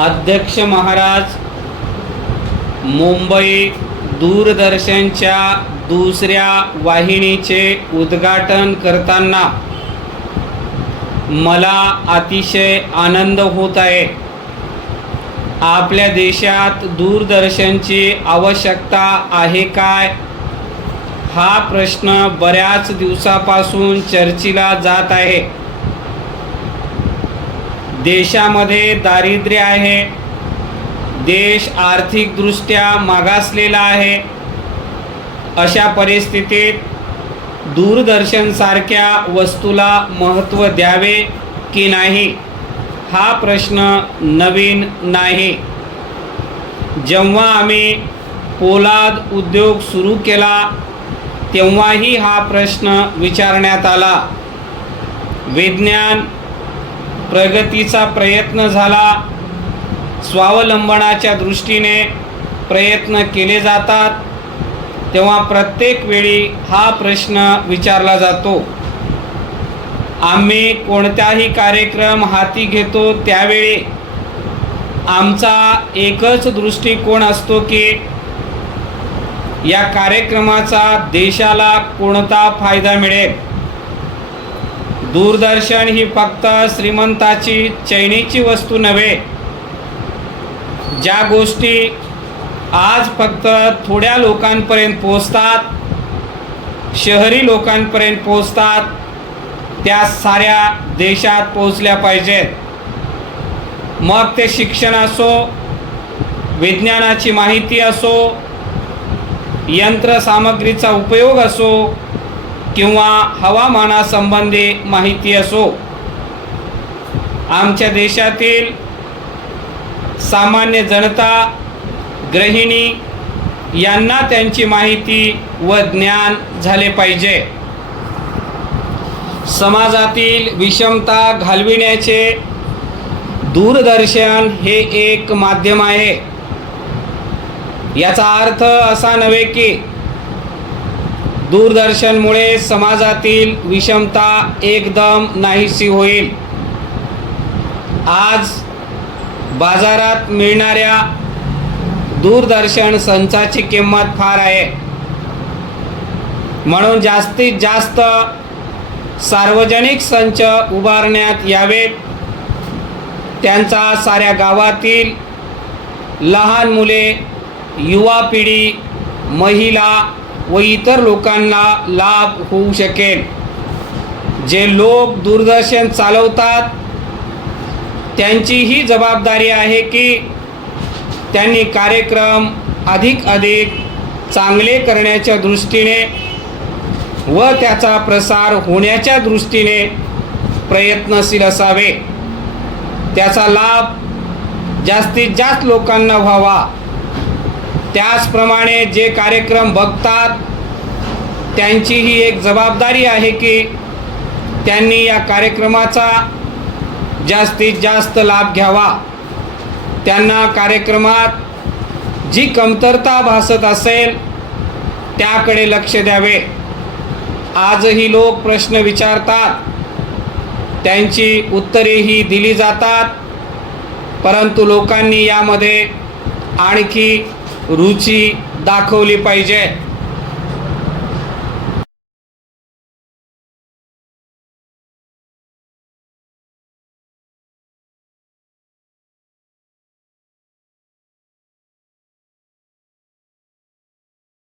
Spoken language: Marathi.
अध्यक्ष महाराज मुंबई दूरदर्शनच्या दुसऱ्या वाहिनीचे उद्घाटन करताना मला अतिशय आनंद होत आहे। आपल्या देशात दूरदर्शनची आवश्यकता आहे काय, हा प्रश्न बऱ्याच दिवसापासून चर्चेला जात आहे। देशामध्ये दारिद्र्य आहे, देश आर्थिकदृष्ट्या मागासलेला आहे। अशा परिस्थितीत दूरदर्शन सारख्या वस्तूला महत्त्व द्यावे की नाही, हा प्रश्न नवीन नाही। जेव्हा आम्ही पोलाद उद्योग सुरू केला तेव्हाही हा प्रश्न विचारण्यात आला। विज्ञान प्रगतीचा प्रयत्न झाला, स्वावलंबनाच्या दृष्टीने प्रयत्न केले जातात, तेव्हा प्रत्येक वेळी हा प्रश्न विचारला जातो। आम्ही कोणताही कार्यक्रम हाती घेतो त्यावेळी आमचा एकच दृष्टिकोन असतो की या कार्यक्रमाचा देशाला कोणता फायदा मिळेल। दूरदर्शन ही फक्त श्रीमंताची चैनीची वस्तू नव्हे। ज्या गोष्टी आज फक्त थोड्या लोकांपर्यंत पोहोचतात, शहरी लोकांपर्यंत पोहोचतात, त्या साऱ्या देशात पोहोचल्या पाहिजेत। मग ते शिक्षण असो, विज्ञानाची माहिती असो, यंत्रसामग्रीचा उपयोग असो किंवा हवामानासंबंधी माहिती असो। आमच्या देशातील सामान्य जनता, गृहिणी यांना त्यांची माहिती व ज्ञान झाले पाहिजे। समाजातील विषमता घालविण्याचे दूरदर्शन हे एक माध्यम आहे। याचा अर्थ असा नव्हे की दूरदर्शनमुळे समाजातील विषमता एकदम नाहीशी होईल। आज बाजारात मिळणाऱ्या दूरदर्शन संचाची किंमत फार आहे, म्हणून जास्तीत जास्त सार्वजनिक संच उभारण्यात यावेत। त्यांचा साऱ्या गावातील लहान मुले, युवा पिढी, महिला व इतर लोकांना लाभ होऊ शकेल। जे लोक दूरदर्शन चालवतात त्यांची ही जबाबदारी आहे की त्यांनी कार्यक्रम अधिक चांगले करण्याच्या दृष्टीने व त्याचा प्रसार होण्याच्या दृष्टीने प्रयत्नशील असावे। त्याचा लाभ जास्तीत जास्त लोकांना व्हावा। त्याचप्रमाणे जे कार्यक्रम बघतात त्यांची ही एक जबाबदारी आहे की त्यांनी या कार्यक्रमाचा जास्तीत जास्त लाभ घ्यावा। त्यांना कार्यक्रमात जी कमतरता भासत असेल त्याकडे लक्ष द्यावे। आजही लोक प्रश्न विचारतात, त्यांची उत्तरेही दिली जातात, परंतु लोकांनी यामध्ये आणखी रुची दाखवली पाहिजे।